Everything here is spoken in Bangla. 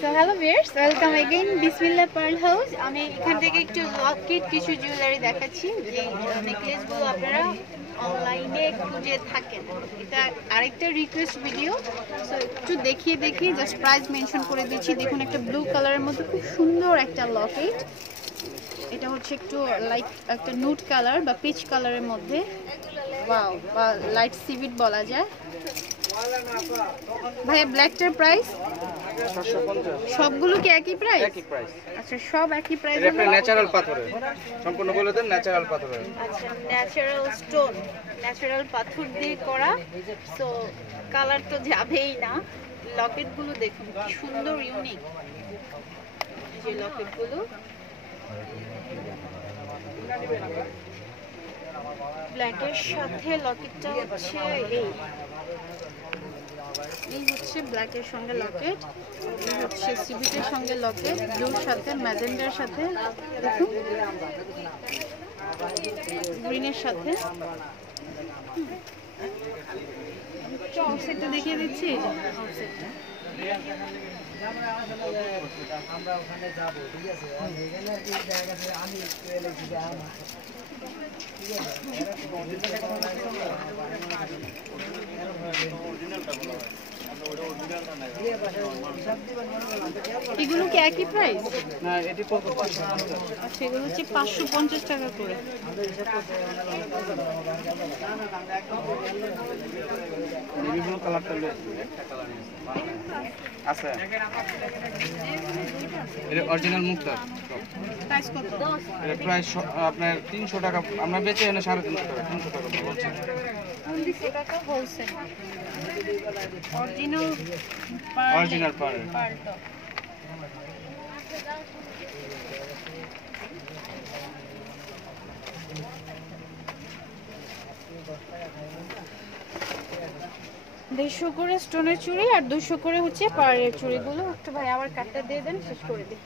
So hello viewers, welcome again বিসমিল্লাহ পার্ল হাউস। আমি এখান থেকে একটু লকেট কিছু জুয়েলারি দেখাচ্ছি, যে নেকলেসগুলো আপনারা অনলাইনে খুঁজে থাকেন। এটা আরেকটা রিকোয়েস্ট ভিডিও, সো একটু দেখিয়ে জাস্ট প্রাইস মেনশন করে দিচ্ছি। দেখুন, একটা ব্লু কালারের মধ্যে খুব সুন্দর একটা লকেট। এটা হচ্ছে একটু লাইট একটা নুট কালার বা পিচ কালারের মধ্যে, ওয়াও, বা লাইট সিভিট বলা যায়। ভাইয়া ব্ল্যাকটার প্রাইস? 750। সবগুলো কি একই প্রাইস? একই প্রাইস। আচ্ছা, সব একই প্রাইস। এটা একটা ন্যাচারাল পাথরের, সম্পূর্ণ বলে দেন ন্যাচারাল পাথরের। আচ্ছা, ন্যাচারাল স্টোন, ন্যাচারাল পাথর দিয়ে করা, সো কালার তো যাবেই না। লকেটগুলো দেখুন কি সুন্দর, ইউনিক। এই যে লকেটগুলো, ব্ল্যাকের সাথে লকেটটা হচ্ছে এই হচ্ছে ব্ল্যাকের সঙ্গে লকেট, এই হচ্ছে সিভিটের সঙ্গে লকেট, ব্লুর সাথে, ম্যাজেন্ডার সাথে, দেখুন গ্রিনের সাথে। অফসেটটা দেখিয়ে দিচ্ছি, এই যে অফসেটটা। আমরা ওখানে যাবো, ঠিক আছে? এখানে আর কি জায়গা আছে, আমি একটু এলেছি যে আমার এগুলো কি একই প্রাইস? না, এটি কত? আচ্ছা, এগুলো হচ্ছে 550 টাকা করে। বিভিন্ন কালারটা আছে। এটা অরিজিনাল মুক্তা। প্রাইস কত? এটা প্রায় আপনার 300 টাকা, আমরা বেচে এনে 350 টাকা, 300 টাকা বলছি। 300 টাকা হোলসেল। Original original pearl. দেড়শো করে স্টোনের চুড়ি আর 200 করে হচ্ছে পাড়ের চুড়িগুলো। একটু ভাই আবার কাটটা দিয়ে দেন, শেষ করে দিই।